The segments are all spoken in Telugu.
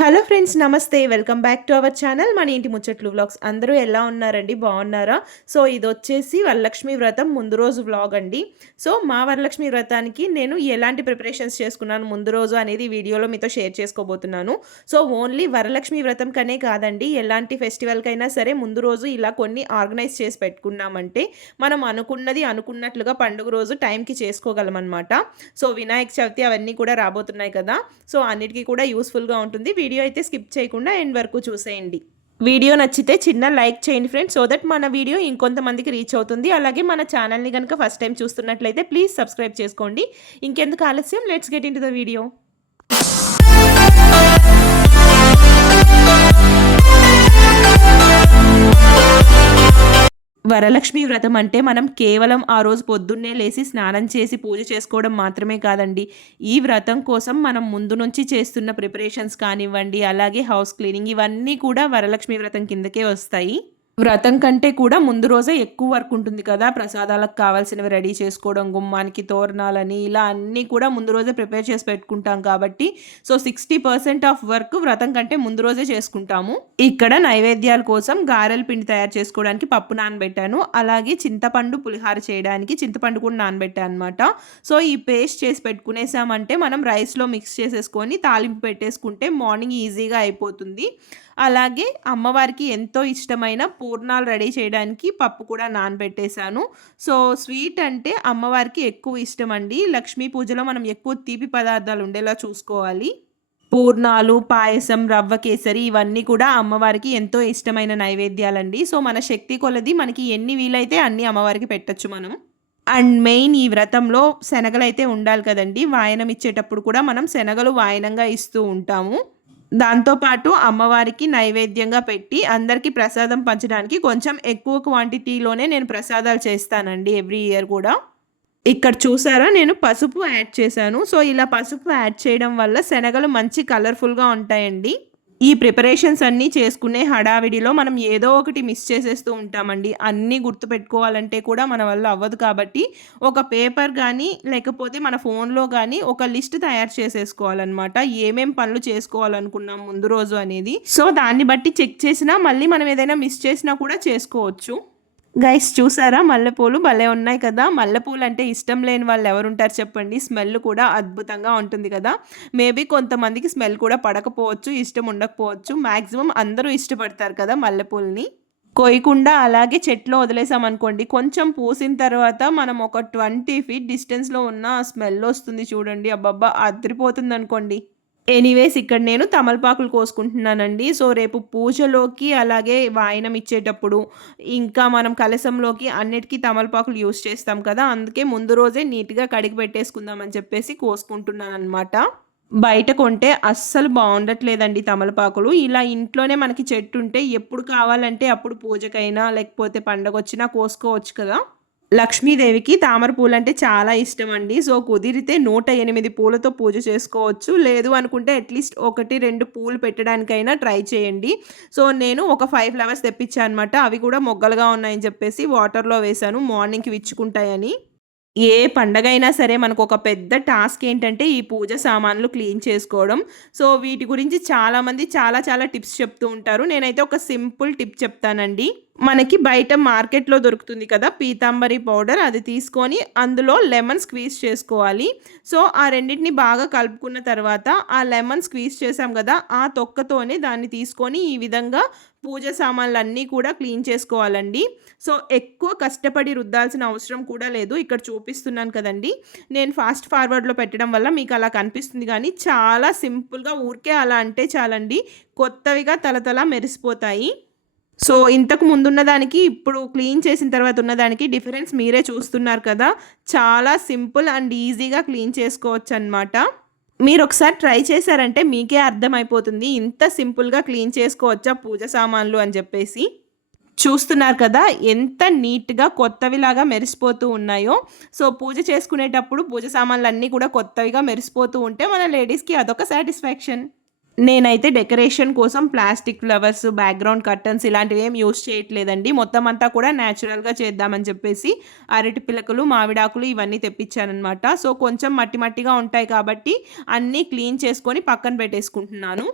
హలో ఫ్రెండ్స్ నమస్తే. Welcome back to our channel మన ఇంటి ముచ్చట్లు వ్లాగ్స్. అందరూ ఎలా ఉన్నారండి? బాగున్నారా? సో ఇదొచ్చేసి వరలక్ష్మి వ్రతం ముందు రోజు వ్లాగ్ అండి. సో మా వరలక్ష్మి వ్రతానికి నేను ఎలాంటి ప్రిపరేషన్స్ చేసుకున్నాను ముందు రోజు అనేది వీడియోలో మీతో షేర్ చేసుకోబోతున్నాను. సో ఓన్లీ వరలక్ష్మి వ్రతం కనే కాదండి, ఎలాంటి ఫెస్టివల్కైనా సరే ముందు రోజు ఇలా కొన్ని ఆర్గనైజ్ చేసి పెట్టుకున్నామంటే మనం అనుకున్నది అనుకున్నట్లుగా పండుగ రోజు టైంకి చేసుకోగలం అనమాట. సో వినాయక చవితి అవన్నీ కూడా రాబోతున్నాయి కదా, సో అన్నిటికీ కూడా యూస్ఫుల్గా ఉంటుంది. వీడియో అయితే స్కిప్ చేయకుండా ఎండ్ వరకు చూసేయండి. వీడియో నచ్చితే చిన్న లైక్ చేయండి ఫ్రెండ్స్, సో దట్ మన వీడియో ఇంకొంతమందికి రీచ్ అవుతుంది. అలాగే మన ఛానల్ని కనుక ఫస్ట్ టైం చూస్తున్నట్లయితే ప్లీజ్ సబ్స్క్రైబ్ చేసుకోండి. ఇంకెందుకు ఆలస్యం, let's get in to the video. Varalakshmi వ్రతం అంటే మనం కేవలం ఆ రోజు పొద్దున్నే లేసి స్నానం చేసి పూజ చేసుకోవడం మాత్రమే కాదండి. ఈ వ్రతం కోసం మనం ముందు నుంచి చేస్తున్న ప్రిపరేషన్స్ కానివ్వండి, అలాగే హౌస్ క్లీనింగ్, ఇవన్నీ కూడా వరలక్ష్మి వ్రతం కిందకే వస్తాయి. వ్రతం కంటే కూడా ముందు రోజే ఎక్కువ వర్క్ ఉంటుంది కదా. ప్రసాదాలకు కావాల్సినవి రెడీ చేసుకోవడం, గుమ్మానికి తోరణాలని, ఇలా అన్నీ కూడా ముందు రోజే ప్రిపేర్ చేసి పెట్టుకుంటాం కాబట్టి సో 60% ఆఫ్ వర్క్ వ్రతం కంటే ముందు రోజే చేసుకుంటాము. ఇక్కడ నైవేద్యాల కోసం గారెల పిండి తయారు చేసుకోవడానికి పప్పు నానబెట్టాను. అలాగే చింతపండు పులిహార చేయడానికి చింతపండు కూడా నానబెట్టాను అనమాట. సో ఈ పేస్ట్ చేసి పెట్టుకునేసామంటే మనం రైస్లో మిక్స్ చేసేసుకొని తాలింపు పెట్టేసుకుంటే మార్నింగ్ ఈజీగా అయిపోతుంది. అలాగే అమ్మవారికి ఎంతో ఇష్టమైన పూర్ణాలు రెడీ చేయడానికి పప్పు కూడా నానబెట్టేశాను. సో స్వీట్ అంటే అమ్మవారికి ఎక్కువ ఇష్టం అండి. లక్ష్మీ పూజలో మనం ఎక్కువ తీపి పదార్థాలు ఉండేలా చూసుకోవాలి. పూర్ణాలు, పాయసం, రవ్వ కేసరి ఇవన్నీ కూడా అమ్మవారికి ఎంతో ఇష్టమైన నైవేద్యాలండి. సో మన శక్తి కొలది మనకి ఎన్ని వీలైతే అన్ని అమ్మవారికి పెట్టచ్చు మనం. అండ్ మెయిన్ ఈ వ్రతంలో శనగలైతే ఉండాలి కదండి. వాయనం ఇచ్చేటప్పుడు కూడా మనం శనగలు వాయనంగా ఇస్తూ ఉంటాము. దాంతోపాటు అమ్మవారికి నైవేద్యంగా పెట్టి అందరికీ ప్రసాదం పంచడానికి కొంచెం ఎక్కువ క్వాంటిటీలోనే నేను ప్రసాదాలు చేస్తానండి ఎవ్రీ ఇయర్ కూడా. ఇక్కడ చూసారా, నేను పసుపు యాడ్ చేశాను. సో ఇలా పసుపు యాడ్ చేయడం వల్ల శనగలు మంచి కలర్ఫుల్గా ఉంటాయండి. ఈ ప్రిపరేషన్స్ అన్నీ చేసుకునే హడావిడిలో మనం ఏదో ఒకటి మిస్ చేసేస్తూ ఉంటామండి. అన్నీ గుర్తుపెట్టుకోవాలంటే కూడా మన వల్ల అవ్వదు కాబట్టి ఒక పేపర్ కానీ లేకపోతే మన ఫోన్లో కానీ ఒక లిస్ట్ తయారు చేసేసుకోవాలన్నమాట. ఏమేం పనులు చేసుకోవాలనుకున్నాం ముందు రోజు అనేది. సో దాన్ని బట్టి చెక్ చేసినా మళ్ళీ మనం ఏదైనా మిస్ చేసినా కూడా చేసుకోవచ్చు. గైస్ చూసారా, మల్లెపూలు భలే ఉన్నాయి కదా. మల్లెపూలు అంటే ఇష్టం లేని వాళ్ళు ఎవరుంటారు చెప్పండి. స్మెల్ కూడా అద్భుతంగా ఉంటుంది కదా. మేబీ కొంతమందికి స్మెల్ కూడా పడకపోవచ్చు, ఇష్టం ఉండకపోవచ్చు. మ్యాక్సిమం అందరూ ఇష్టపడతారు కదా మల్లెపూలని. కొయ్యకుండా అలాగే చెట్లో వదిలేసామనుకోండి, కొంచెం పూసిన తర్వాత మనం ఒక 20 ఫీట్ డిస్టెన్స్లో ఉన్న స్మెల్ వస్తుంది చూడండి, అబ్బబ్బా అదిరిపోతుంది అనుకోండి. ఎనీవేస్ ఇక్కడ నేను తమలపాకులు కోసుకుంటున్నానండి. సో రేపు పూజలోకి అలాగే వాయనం ఇచ్చేటప్పుడు ఇంకా మనం కలశంలోకి అన్నిటికీ తమలపాకులు యూస్ చేస్తాం కదా, అందుకే ముందు రోజే నీట్గా కడిగి పెట్టేసుకుందామని చెప్పేసి కోసుకుంటున్నాను అనమాట. బయట కొంటే అస్సలు బాగుండట్లేదండి తమలపాకులు. ఇలా ఇంట్లోనే మనకి చెట్టు ఉంటే ఎప్పుడు కావాలంటే అప్పుడు పూజకైనా లేకపోతే పండగ వచ్చినా కోసుకోవచ్చు కదా. లక్ష్మీదేవికి తామర పూలంటే చాలా ఇష్టం అండి. సో కుదిరితే 108 పూలతో పూజ చేసుకోవచ్చు. లేదు అనుకుంటే అట్లీస్ట్ 1, 2 పూలు పెట్టడానికైనా ట్రై చేయండి. సో నేను ఒక 5 ఫ్లవర్స్ తెప్పించాను అనమాట. అవి కూడా మొగ్గలుగా ఉన్నాయని చెప్పేసి వాటర్లో వేశాను, మార్నింగ్కి విచ్చుకుంటాయని. ఏ పండగైనా సరే మనకు ఒక పెద్ద టాస్క్ ఏంటంటే ఈ పూజ సామాన్లు క్లీన్ చేసుకోవడం. సో వీటి గురించి చాలామంది చాలా చాలా టిప్స్ చెప్తూ ఉంటారు. నేనైతే ఒక సింపుల్ టిప్ చెప్తానండి. మనకి బయట మార్కెట్లో దొరుకుతుంది కదా పీతాంబరి పౌడర్, అది తీసుకొని అందులో లెమన్ స్క్వీజ్ చేసుకోవాలి. సో ఆ రెండింటిని బాగా కలుపుకున్న తర్వాత ఆ లెమన్ స్క్వీజ్ చేసాం కదా, ఆ తొక్కతోనే దాన్ని తీసుకొని ఈ విధంగా పూజ సామాన్లు అన్నీ కూడా క్లీన్ చేసుకోవాలండి. సో ఎక్కువ కష్టపడి రుద్దాల్సిన అవసరం కూడా లేదు. ఇక్కడ చూపిస్తున్నాను కదండి, నేను ఫాస్ట్ ఫార్వర్డ్లో పెట్టడం వల్ల మీకు అలా కనిపిస్తుంది, కానీ చాలా సింపుల్గా ఊరికే అలా అంటే చాలండి, కొత్తవిగా తలతల మెరిసిపోతాయి. సో ఇంతకు ముందున్న దానికి ఇప్పుడు క్లీన్ చేసిన తర్వాత ఉన్నదానికి డిఫరెన్స్ మీరే చూస్తున్నారు కదా. చాలా సింపుల్ అండ్ ఈజీగా క్లీన్ చేసుకోవచ్చు అన్నమాట. మీరు ఒకసారి ట్రై చేశారంటే మీకే అర్థమైపోతుంది ఇంత సింపుల్గా క్లీన్ చేసుకోవచ్చా పూజ సామాన్లు అని చెప్పేసి. చూస్తున్నారు కదా ఎంత నీట్గా కొత్తవిలాగా మెరిసిపోతూ ఉన్నాయో. సో పూజ చేసుకునేటప్పుడు పూజ సామాన్లు అన్నీ కూడా కొత్తవిగా మెరిసిపోతూ ఉంటే మన లేడీస్కి అదొక సాటిస్ఫాక్షన్. నేనైతే డెకరేషన్ కోసం ప్లాస్టిక్ ఫ్లవర్స్, బ్యాక్గ్రౌండ్ కర్టన్స్ ఇలాంటివి ఏం యూస్ చేయట్లేదండి. మొత్తం అంతా కూడా న్యాచురల్గా చేద్దామని చెప్పేసి అరటి పిలకలు, మామిడాకులు ఇవన్నీ తెప్పించానమాట. సో కొంచెం మట్టి మట్టిగా ఉంటాయి కాబట్టి అన్నీ క్లీన్ చేసుకొని పక్కన పెట్టేసుకుంటున్నాను.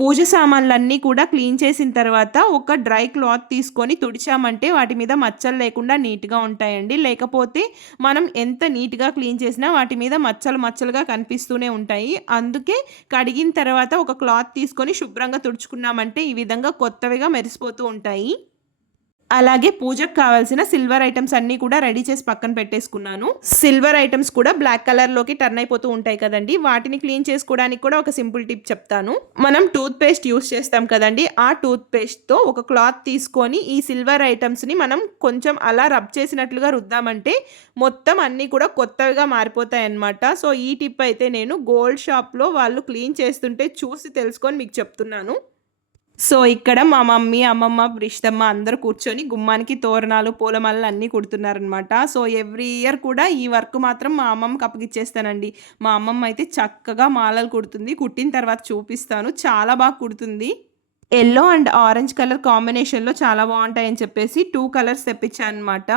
పూజ సామాన్లన్నీ కూడా క్లీన్ చేసిన తర్వాత ఒక డ్రై క్లాత్ తీసుకొని తుడిచామంటే వాటి మీద మచ్చలు లేకుండా నీట్‌గా ఉంటాయండి. లేకపోతే మనం ఎంత నీట్‌గా క్లీన్ చేసినా వాటి మీద మచ్చలు మచ్చలుగా కనిపిస్తూనే ఉంటాయి. అందుకే కడిగిన తర్వాత ఒక క్లాత్ తీసుకొని శుభ్రంగా తుడుచుకున్నామంటే ఈ విధంగా కొత్తవిగా మెరిసిపోతూ ఉంటాయి. అలాగే పూజకు కావాల్సిన సిల్వర్ ఐటెమ్స్ అన్నీ కూడా రెడీ చేసి పక్కన పెట్టేసుకున్నాను. సిల్వర్ ఐటెమ్స్ కూడా బ్లాక్ కలర్‌లోకి టర్న్ అయిపోతూ ఉంటాయి కదండీ! వాటిని క్లీన్ చేసుకోవడానికి కూడా ఒక సింపుల్ టిప్ చెప్తాను. మనం టూత్ పేస్ట్ యూజ్ చేస్తాం కదండీ! ఆ టూత్ పేస్ట్‌తో ఒక క్లాత్ తీసుకొని ఈ సిల్వర్ ఐటెమ్స్‌ని మనం కొంచెం అలా రబ్ చేసినట్లుగా రుద్దామంటే మొత్తం అన్నీ కూడా కొత్తవిగా మారిపోతాయన్నమాట. సో, ఈ టిప్ అయితే నేను గోల్డ్ షాప్‌లో వాళ్ళు క్లీన్ చేస్తుంటే చూసి తెలుసుకొని మీకు చెప్తున్నాను. సో, ఇక్కడ మా మమ్మీ, అమ్మమ్మ, బ్రిషితమ్మ అందరూ కూర్చొని గుమ్మానికి తోరణాలు, పూలమాలలు అన్నీ కుడుతున్నారనమాట. సో, ఎవ్రీ ఇయర్ కూడా ఈ వర్క్ మాత్రం మా అమ్మమ్మకి అప్పగిచ్చేస్తానండి. మా అమ్మమ్మ అయితే చక్కగా మాలలు కుడుతుంది. కుట్టిన తర్వాత చూపిస్తాను. చాలా బాగా కుడుతుంది. యెల్లో అండ్ ఆరెంజ్ కలర్ కాంబినేషన్‌లో చాలా బావుంటాయని చెప్పేసి 2 కలర్స్ తెప్పించాననమాట.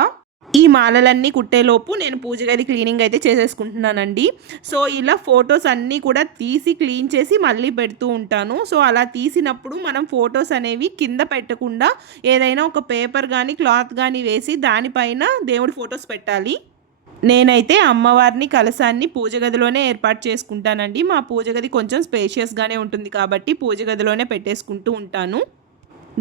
ఈ మాలలన్నీ కుట్టేలోపు నేను పూజ గది క్లీనింగ్ అయితే చేసేసుకుంటున్నానండి. సో, ఇలా ఫోటోస్ అన్నీ కూడా తీసి క్లీన్ చేసి మళ్ళీ పెడుతూ ఉంటాను. సో, అలా తీసినప్పుడు మనం ఫోటోస్ అనేవి కింద పెట్టకుండా ఏదైనా ఒక పేపర్ గానీ, క్లాత్ గానీ వేసి దానిపైన దేవుడి ఫోటోస్ పెట్టాలి. నేనైతే అమ్మవారిని, కలశాన్ని పూజ గదిలోనే ఏర్పాటు చేసుకుంటానండి. మా పూజ గది కొంచెం స్పేషియస్‌గానే ఉంటుంది కాబట్టి పూజ గదిలోనే పెట్టేసుకుంటూ ఉంటాను.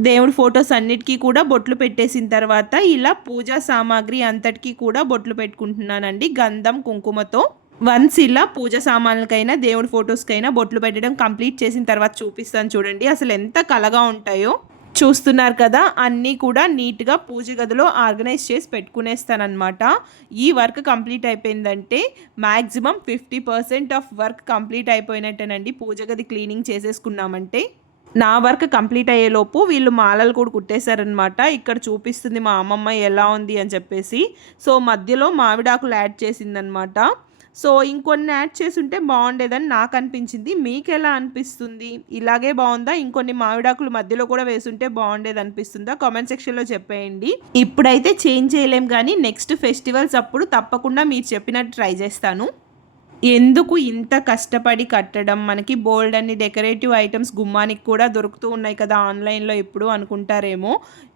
దేవుడి ఫోటోస్ అన్నిటికీ కూడా బొట్లు పెట్టేసిన తర్వాత ఇలా పూజా సామాగ్రి అంతటికీ కూడా బొట్లు పెట్టుకుంటున్నానండి గంధం, కుంకుమతో. వన్స్ ఇలా పూజ సామాన్లకైనా, దేవుడి ఫోటోస్‌కైనా బొట్లు పెట్టడం కంప్లీట్ చేసిన తర్వాత చూపిస్తాను చూడండి. అసలు ఎంత కళగా ఉంటాయో. చూస్తున్నారు కదా! అన్నీ కూడా నీట్‌గా పూజ గదిలో ఆర్గనైజ్ చేసి పెట్టుకునేస్తాననమాట. ఈ వర్క్ కంప్లీట్ అయిపోయిందంటే మాక్సిమం 50% ఆఫ్ వర్క్ కంప్లీట్ అయిపోయినట్టేనండి పూజ గది క్లీనింగ్ చేసేసుకున్నామంటే. నా వర్క్ కంప్లీట్ అయ్యేలోపు వీళ్ళు మాలలు కూడా కుట్టేశారనమాట. ఇక్కడ చూపిస్తుంది మా అమ్మమ్మ ఎలా ఉంది అని చెప్పేసి. సో, మధ్యలో మామిడాకులు యాడ్ చేసిందనమాట. సో, ఇంకొన్ని యాడ్ చేసుంటే బాగుండేదని నాకు అనిపించింది. మీకెలా అనిపిస్తుంది? ఇలాగే బాగుందా? ఇంకొన్ని మామిడాకులు మధ్యలో కూడా వేసుంటే బాగుండేది అనిపిస్తుందా? కామెంట్ సెక్షన్‌లో చెప్పేయండి. ఇప్పుడైతే చేంజ్ చేయలేం కానీ నెక్స్ట్ ఫెస్టివల్స్ అప్పుడు తప్పకుండా మీరు చెప్పినట్టు ట్రై చేస్తాను. ఎందుకు ఇంత కష్టపడి కట్టడం? మనకి బోలెడన్ని డెకరేటివ్ ఐటెమ్స్ గుమ్మానికి కూడా దొరుకుతూ ఉన్నాయి కదా ఆన్‌లైన్‌లో ఇప్పుడు అనుకుంటారేమో.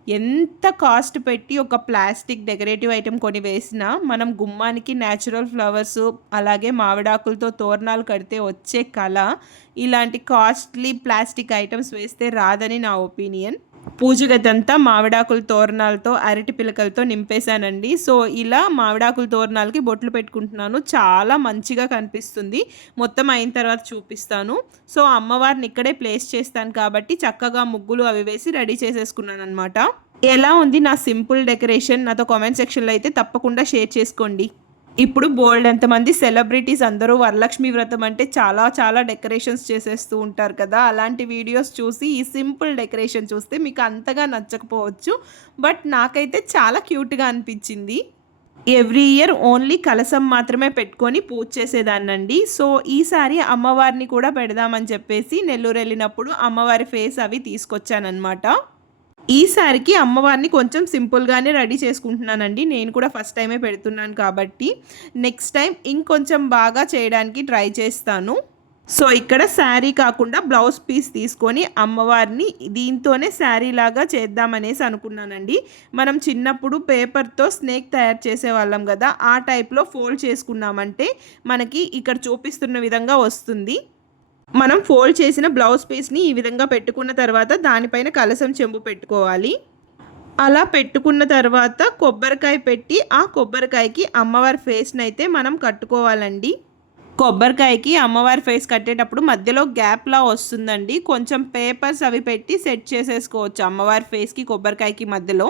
ఎంత కాస్ట్ పెట్టి ఒక ప్లాస్టిక్ డెకరేటివ్ ఐటెమ్ కొని వేసినా మనం గుమ్మానికి న్యాచురల్ ఫ్లవర్సు, అలాగే మామిడాకులతో తోరణాలు కడితే వచ్చే కళ ఇలాంటి కాస్ట్‌లీ ప్లాస్టిక్ ఐటెమ్స్ వేస్తే రాదని నా ఒపీనియన్. పూజ గదంతా మామిడాకుల తోరణాలతో, అరటి పిలకలతో నింపేశానండి. సో, ఇలా మామిడాకుల తోరణాలకి బొట్లు పెట్టుకుంటున్నాను. చాలా మంచిగా కనిపిస్తుంది. మొత్తం అయిన తర్వాత చూపిస్తాను. సో, అమ్మవారిని ఇక్కడే ప్లేస్ చేస్తాను కాబట్టి చక్కగా ముగ్గులు అవి వేసి రెడీ చేసేసుకున్నాననమాట. ఎలా ఉంది నా సింపుల్ డెకరేషన్? నాతో కామెంట్ సెక్షన్‌లో అయితే తప్పకుండా షేర్ చేసుకోండి. ఇప్పుడు బోలెడంతమంది సెలబ్రిటీస్ అందరూ వరలక్ష్మి వ్రతం అంటే చాలా చాలా డెకరేషన్స్ చేసేస్తూ ఉంటారు కదా! అలాంటి వీడియోస్ చూసి ఈ సింపుల్ డెకరేషన్ చూస్తే మీకు అంతగా నచ్చకపోవచ్చు. బట్ నాకైతే చాలా క్యూట్‌గా అనిపించింది. ఎవ్రీ ఇయర్ ఓన్లీ కలశం మాత్రమే పెట్టుకొని పూజ చేసేదాన్నండి. సో, ఈసారి అమ్మవారిని కూడా పెడదామని చెప్పేసి నెల్లూరు వెళ్ళినప్పుడు అమ్మవారి ఫేస్ అవి తీసుకొచ్చాననమాట. ఈసారికి అమ్మవారిని కొంచెం సింపుల్‌గానే రెడీ చేసుకుంటున్నానండి. నేను కూడా ఫస్ట్ టైమే పెడుతున్నాను కాబట్టి. నెక్స్ట్ టైం ఇంకొంచెం బాగా చేయడానికి ట్రై చేస్తాను. సో, ఇక్కడ శారీ కాకుండా బ్లౌజ్ పీస్ తీసుకొని అమ్మవారిని దీంతోనే శారీలాగా చేద్దామనేసి అనుకున్నానండి. మనం చిన్నప్పుడు పేపర్‌తో స్నేక్ తయారు చేసేవాళ్ళం గదా! ఆ టైప్‌లో ఫోల్డ్ చేసుకున్నామంటే మనకి ఇక్కడ చూపిస్తున్న విధంగా వస్తుంది. మనం ఫోల్డ్ చేసిన బ్లౌజ్ పీస్‌ని ఈ విధంగా పెట్టుకున్న తర్వాత దానిపైన కలశం చెంబు పెట్టుకోవాలి. అలా పెట్టుకున్న తర్వాత కొబ్బరికాయ పెట్టి ఆ కొబ్బరికాయకి అమ్మవారి ఫేస్‌నైతే మనం కట్టుకోవాలండి. కొబ్బరికాయకి అమ్మవారి ఫేస్ కట్టేటప్పుడు మధ్యలో గ్యాప్‌లా వస్తుందండి. కొంచెం పేపర్స్ అవి పెట్టి సెట్ చేసేసుకోవచ్చు అమ్మవారి ఫేస్‌కి, కొబ్బరికాయకి మధ్యలో.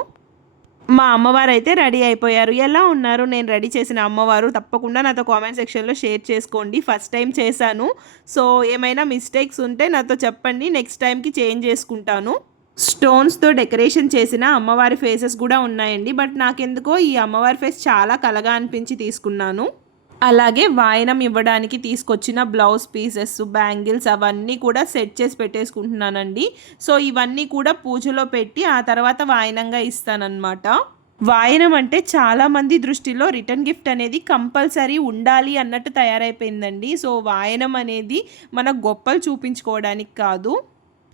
మా అమ్మవారైతే రెడీ అయిపోయారు. ఎలా ఉన్నారు నేను రెడీ చేసిన అమ్మవారు? తప్పకుండా నాతో కామెంట్ సెక్షన్‌లో షేర్ చేసుకోండి. ఫస్ట్ టైం చేశాను. సో, ఏమైనా మిస్టేక్స్ ఉంటే నాతో చెప్పండి. నెక్స్ట్ టైంకి చేంజ్ చేసుకుంటాను. స్టోన్స్‌తో డెకరేషన్ చేసిన అమ్మవారి ఫేసెస్ కూడా ఉన్నాయండి. బట్ నాకెందుకో ఈ అమ్మవారి ఫేస్ చాలా కళగా అనిపించి తీసుకున్నాను. అలాగే వాయనం ఇవ్వడానికి తీసుకొచ్చిన బ్లౌజ్ పీసెస్, బ్యాంగిల్స్ అవన్నీ కూడా సెట్ చేసి పెట్టేసుకుంటున్నానండి. సో, ఇవన్నీ కూడా పూజలో పెట్టి ఆ తర్వాత వాయనంగా ఇస్తానన్నమాట. వాయనం అంటే చాలామంది దృష్టిలో రిటర్న్ గిఫ్ట్ అనేది కంపల్సరీ ఉండాలి అన్నట్టు తయారైపోయిందండి. సో, వాయనం అనేది మన గొప్పలు చూపించుకోవడానికి కాదు.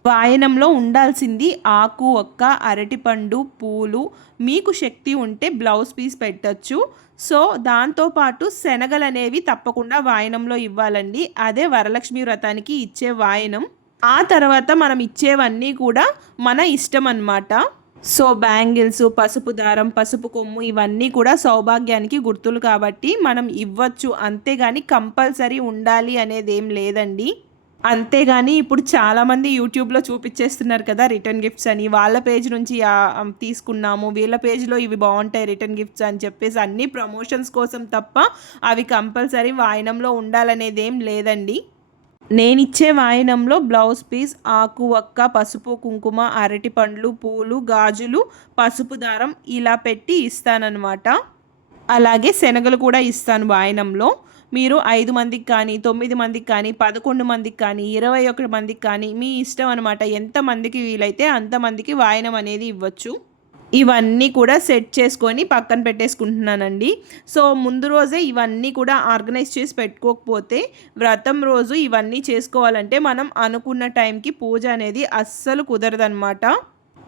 వాయనంలో ఉండాల్సింది ఆకు ఒక్క, అరటిపండు, పూలు, మీకు శక్తి ఉంటే బ్లౌజ్ పీస్ పెట్టచ్చు. సో దాంతోపాటు శనగలనేవి తప్పకుండా వాయనంలో ఇవ్వాలండి. అదే వరలక్ష్మి వ్రతానికి ఇచ్చే వాయనం. ఆ తర్వాత మనం ఇచ్చేవన్నీ కూడా మన ఇష్టం అన్నమాట. సో బ్యాంగిల్స్, పసుపు దారం, పసుపు కొమ్ము ఇవన్నీ కూడా సౌభాగ్యానికి గుర్తులు కాబట్టి మనం ఇవ్వచ్చు. అంతేగాని కంపల్సరీ ఉండాలి అనేదేం లేదండి. అంతేగాని ఇప్పుడు చాలామంది యూట్యూబ్లో చూపించేస్తున్నారు కదా రిటర్న్ గిఫ్ట్స్ అని, వాళ్ళ పేజ్ నుంచి తీసుకున్నాము, వీళ్ళ పేజ్లో ఇవి బాగుంటాయి రిటర్న్ గిఫ్ట్స్ అని చెప్పేసి అన్ని ప్రమోషన్స్ కోసం తప్ప అవి కంపల్సరీ వాయనంలో ఉండాలనేదేం లేదండి. నేనిచ్చే వాయనంలో బ్లౌజ్ పీస్, ఆకు వక్క, పసుపు కుంకుమ, అరటి పండ్లు, పూలు, గాజులు, పసుపు దారం ఇలా పెట్టి ఇస్తానన్నమాట. అలాగే శనగలు కూడా ఇస్తాను వాయనంలో. మీరు 5 మందికి కానీ, 9 మందికి కానీ, 11 మందికి కానీ, 21 మందికి కానీ మీ ఇష్టం అనమాట. ఎంతమందికి వీలైతే అంతమందికి వాయనం అనేది ఇవ్వచ్చు. ఇవన్నీ కూడా సెట్ చేసుకొని పక్కన పెట్టేసుకుంటున్నానండి. సో ముందు రోజే ఇవన్నీ కూడా ఆర్గనైజ్ చేసి పెట్టుకోకపోతే వ్రతం రోజు ఇవన్నీ చేసుకోవాలంటే మనం అనుకున్న టైంకి పూజ అనేది అస్సలు కుదరదనమాట.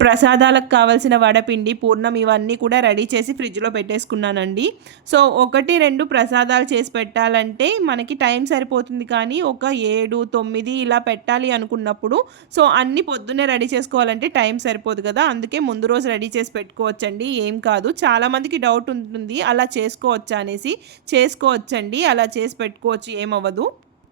ప్రసాదాలకు కావాల్సిన వడపిండి, పూర్ణం ఇవన్నీ కూడా రెడీ చేసి ఫ్రిడ్జ్లో పెట్టేసుకున్నానండి. సో 1, 2 ప్రసాదాలు చేసి పెట్టాలంటే మనకి టైం సరిపోతుంది. కానీ ఒక 7, 9 ఇలా పెట్టాలి అనుకున్నప్పుడు సో అన్నీ పొద్దున్నే రెడీ చేసుకోవాలంటే టైం సరిపోదు కదా. అందుకే ముందు రోజు రెడీ చేసి పెట్టుకోవచ్చండి, ఏం కాదు. చాలామందికి డౌట్ ఉంటుంది అలా చేసుకోవచ్చా అనేసి. చేసుకోవచ్చండి, అలా చేసి పెట్టుకోవచ్చు, ఏమవ్వదు.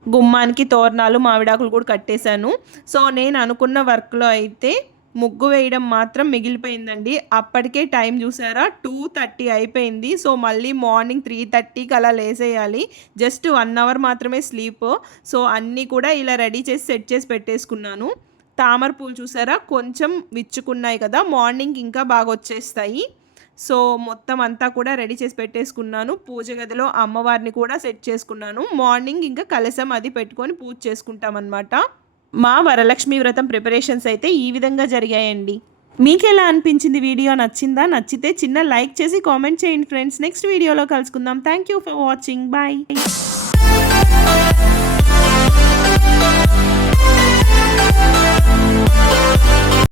గుమ్మానికి తోరణాలు, మామిడాకులు కూడా కట్టేశాను. సో నేను అనుకున్న వర్క్లో అయితే ముగ్గు వేయడం మాత్రం మిగిలిపోయిందండి. అప్పటికే టైం చూసారా 2:30 అయిపోయింది. సో మళ్ళీ మార్నింగ్ 3:30కి అలా లేసేయాలి. జస్ట్ 1 అవర్ మాత్రమే స్లీప్. సో అన్నీ కూడా ఇలా రెడీ చేసి సెట్ చేసి పెట్టేసుకున్నాను. తామర పూలు చూసారా కొంచెం విచ్చుకున్నాయి కదా, మార్నింగ్ ఇంకా బాగా వచ్చేస్తాయి. సో మొత్తం అంతా కూడా రెడీ చేసి పెట్టేసుకున్నాను. పూజ గదిలో అమ్మవారిని కూడా సెట్ చేసుకున్నాను. మార్నింగ్ ఇంకా కలశం అది పెట్టుకొని పూజ చేసుకుంటామన్నమాట. మా వరలక్ష్మి వ్రతం ప్రిపరేషన్స్ అయితే ఈ విధంగా జరిగాయండి. మీకు ఎలా అనిపించింది? వీడియో నచ్చిందా? నచ్చితే చిన్న లైక్ చేసి కామెంట్ చేయండి ఫ్రెండ్స్. నెక్స్ట్ వీడియోలో కలుసుకుందాం. Thank you for watching. Bye.